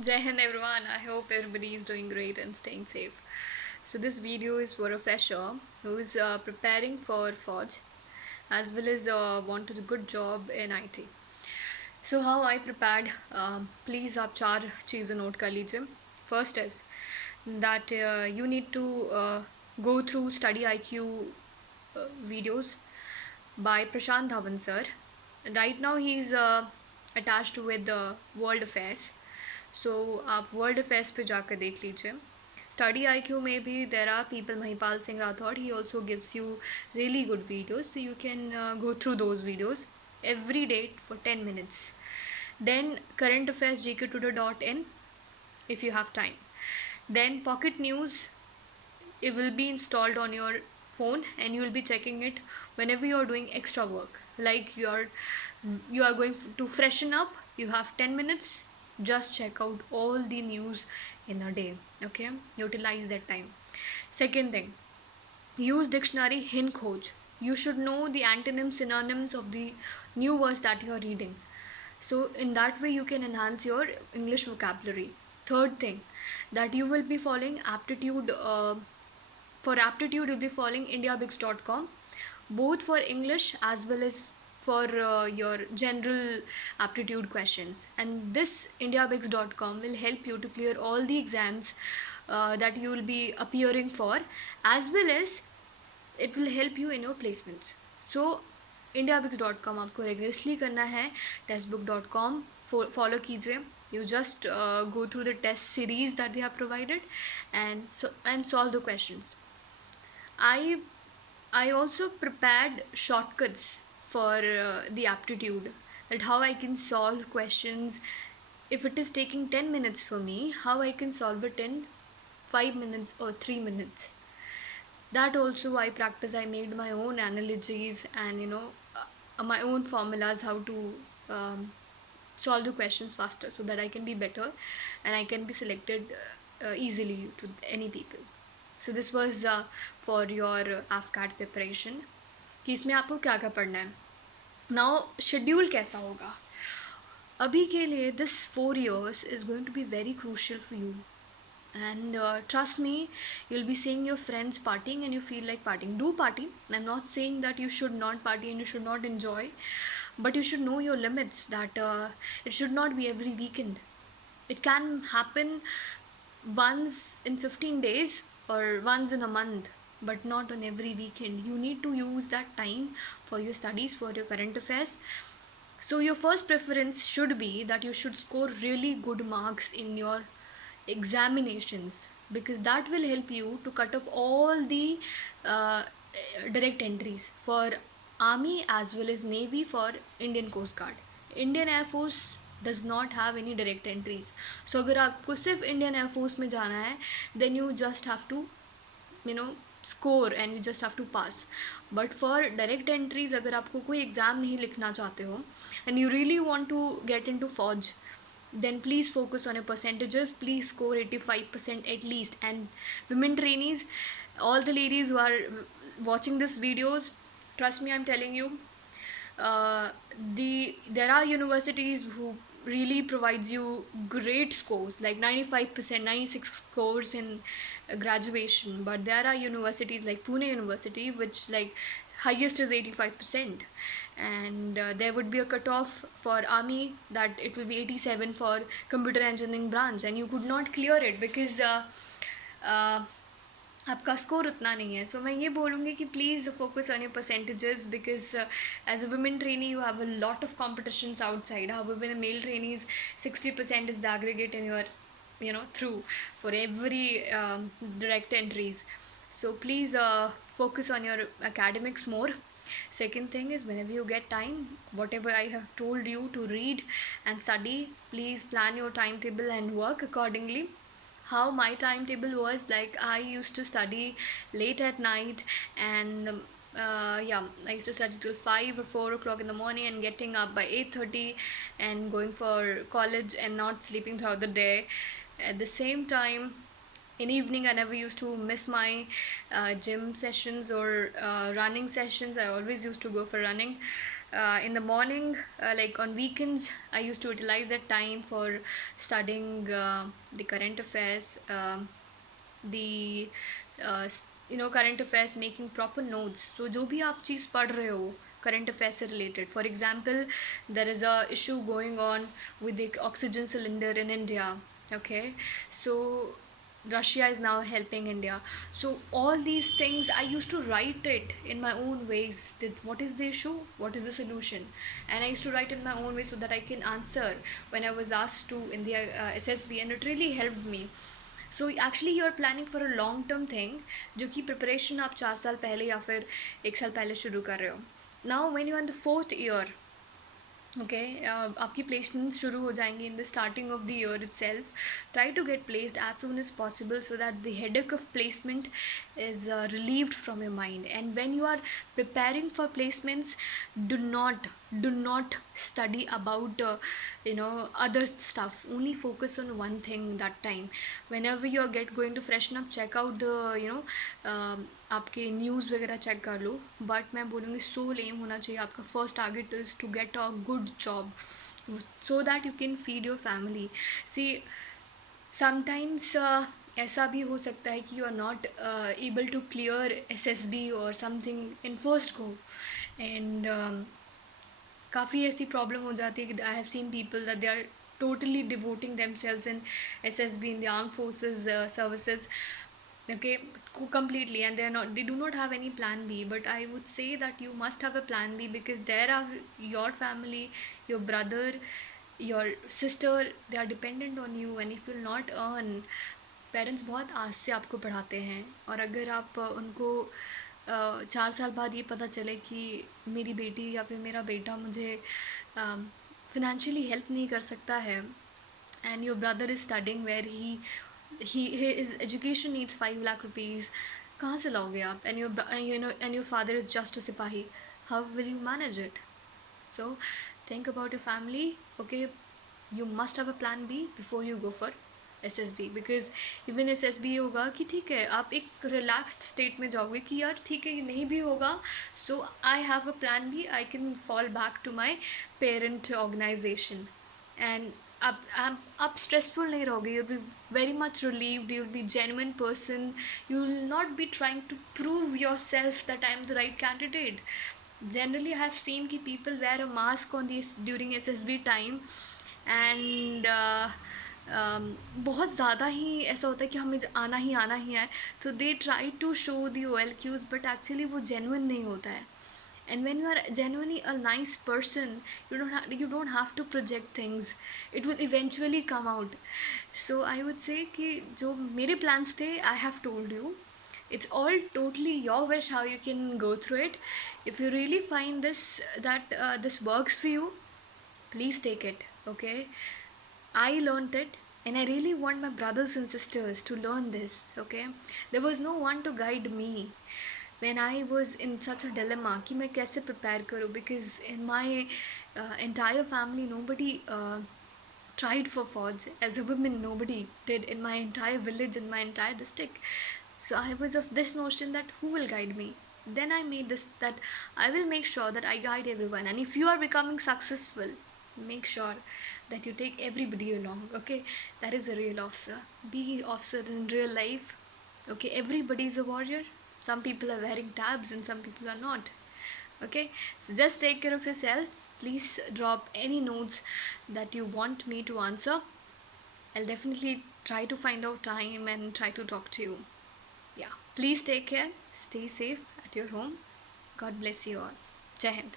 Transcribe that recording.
Jai Hind everyone, I hope everybody is doing great and staying safe. So this video is for a fresher who is preparing for Forge as well as wanted a good job in IT. So how I prepared, please आप चार चीज़ें note कर लीजिए. First is that you need to go through Study IQ videos by Prashant Dhawan sir. Right now he's attached with the World Affairs. So आप world affairs पे जाकर देख लीजिए. स्टडी आई क्यू में भी there are people. Mahipal Singh Rathore, he also gives you really good videos, so you can go through those videos every day for 10 minutes. Then current affairs gktoday.in if you have time. Then pocket news, it will be installed on your phone and you will be checking it whenever you are doing extra work, like you are going to freshen up. You have 10 minutes, just check out all the news in a day. Okay, utilize that time. Second thing, use dictionary Hind Khoj. You should know the antonyms, synonyms of the new words that you are reading, so in that way you can enhance your English vocabulary. Third thing, that you will be following aptitude. For aptitude you'll be following indiabix.com, both for English as well as for your general aptitude questions. And this indiabix.com will help you to clear all the exams that you will be appearing for, as well as it will help you in your placements. So indiabix.com आपको regularly करना है. testbook.com follow कीजिए. You just go through the test series that they have provided and solve the questions. I also prepared shortcuts for the aptitude, that how I can solve questions. If it is taking 10 minutes for me, how I can solve it in 5 minutes or 3 minutes. That also I practice. I made my own analogies and my own formulas how to solve the questions faster, so that I can be better and I can be selected easily to any people. So this was for your AFCAT preparation कि इसमें आपको क्या क्या पढ़ना है. Now schedule कैसा होगा अभी के लिए. This 4 years is going to be very crucial for you, and trust me, you'll be seeing your friends partying and you feel like partying. Do party. I'm not saying that you should not party and you should not enjoy, but you should know your limits, that it should not be every weekend. It can happen once in 15 days or once in a month, but not on every weekend. You need to use that time for your studies, for your current affairs. So your first preference should be that you should score really good marks in your examinations, because that will help you to cut off all the direct entries for Army as well as Navy, for Indian Coast Guard. Indian Air Force does not have any direct entries. So अगर आपको सिर्फ Indian Air Force में जाना है, then you just have to score and you just have to pass. But for direct entries, अगर आपको कोई exam नहीं लिखना चाहते हो and you really want to get into Fauj, then please focus on your percentages. Please score 85% at least. And women trainees, all the ladies who are watching this videos, trust me, I'm telling you, there are universities who really provides you great scores, like 95%, 96 scores in graduation. But there are universities like Pune University, which like highest is 85%, and there would be a cutoff for Army that it will be 87 for computer engineering branch, and you could not clear it because आपका score उतना नहीं है. So मैं ये बोलूँगी कि please focus on your percentages, because as a women trainee you have a lot of competitions outside. However in male trainees 60% is the aggregate in your through for every direct entries. So please focus on your academics more. Second thing is, whenever you get time, whatever I have told you to read and study, please plan your timetable and work accordingly. How my timetable was, like, I used to study late at night, and I used to study till 5 or 4 o'clock in the morning and getting up by 8:30 and going for college and not sleeping throughout the day. At the same time, in evening I never used to miss my gym sessions or running sessions. I always used to go for running. In the morning, like on weekends, I used to utilize that time for studying the current affairs, the current affairs, making proper notes. So जो भी आप चीज़ पढ़ रहे हो current affairs से related, for example, there is a issue going on with the oxygen cylinder in India. Okay, so Russia is now helping India. So all these things I used to write it in my own ways. What is the issue? What is the solution? And I used to write in my own way so that I can answer when I was asked to in the SSB, and it really helped me. So actually you are planning for a long term thing, जो कि preparation आप 4 साल पहले या फिर 1 साल पहले शुरू कर रहे हो. Now when you are in the 4th year, okay, आपकी प्लेसमेंट शुरू हो जाएंगी in the starting of the year itself. Try to get placed as soon as possible so that the headache of placement is relieved from your mind. And when you are preparing for placements, do not study about other stuff. Only focus on one thing that time. Whenever you are going to freshen up, check out the आपके news वगैरह check कर लो. But मैं बोलूँगी soul M होना चाहिए आपका. First target is to get a good job so that you can feed your family. See, sometimes ऐसा भी हो सकता है कि you are not able to clear SSB or something in first go. And काफ़ी ऐसी प्रॉब्लम हो जाती है कि I have seen people that they are totally devoting themselves in SSB, in the armed forces services, okay, completely, and they do not have any plan B. But I would say that you must have a plan B, because there are your family, your brother, your sister, they are dependent on you. And if you will not earn, parents बहुत आस से आपको पढ़ाते हैं. और अगर आप उनको 4 साल बाद ये पता चले कि मेरी बेटी या फिर मेरा बेटा मुझे फिनेंशियली हेल्प नहीं कर सकता है, and your brother is studying where his education needs 5 lakh rupees, कहाँ से लाओगे आप? And your father is just a सिपाही. How will you manage it? So think about your family. Okay, you must have a plan B before you go for SSB, because even SSB होगा कि ठीक है आप एक relaxed state में जाओगे कि यार ठीक है ये नहीं भी होगा, so I have a plan B, I can fall back to my parent organisation. And आप स्ट्रेसफुल नहीं रहोगे. You will be very much relieved, you will be genuine person. You will not be trying to prove your self that I am the right candidate. Generally, I have seen कि people wear a mask on this during SSB time, and बहुत ज़्यादा ही ऐसा होता है कि हमें आना ही है. तो they try to show the OLQs, but actually वो जेन्युइन नहीं होता है. And when you are genuinely a nice person, you don't have to project things. It will eventually come out. So I would say कि जो मेरे plans थे, I have told you. It's all totally your wish how you can go through it. If you really find this works for you, please take it. Okay, I learned it, and I really want my brothers and sisters to learn this. Okay, there was no one to guide me when I was in such a dilemma कि मैं कैसे prepare करूँ, because in my entire family nobody tried for FODs. As a woman, nobody did in my entire village, in my entire district. So I was of this notion that who will guide me? Then I made this, that I will make sure that I guide everyone. And if you are becoming successful, make sure that you take everybody along. Okay, that is a real officer. Be officer in real life. Okay, everybody is a warrior. Some people are wearing tabs and some people are not. Okay, so just take care of yourself. Please drop any notes that you want me to answer. I'll definitely try to find out time and try to talk to you. Yeah, please take care. Stay safe at your home. God bless you all. Jai Hind.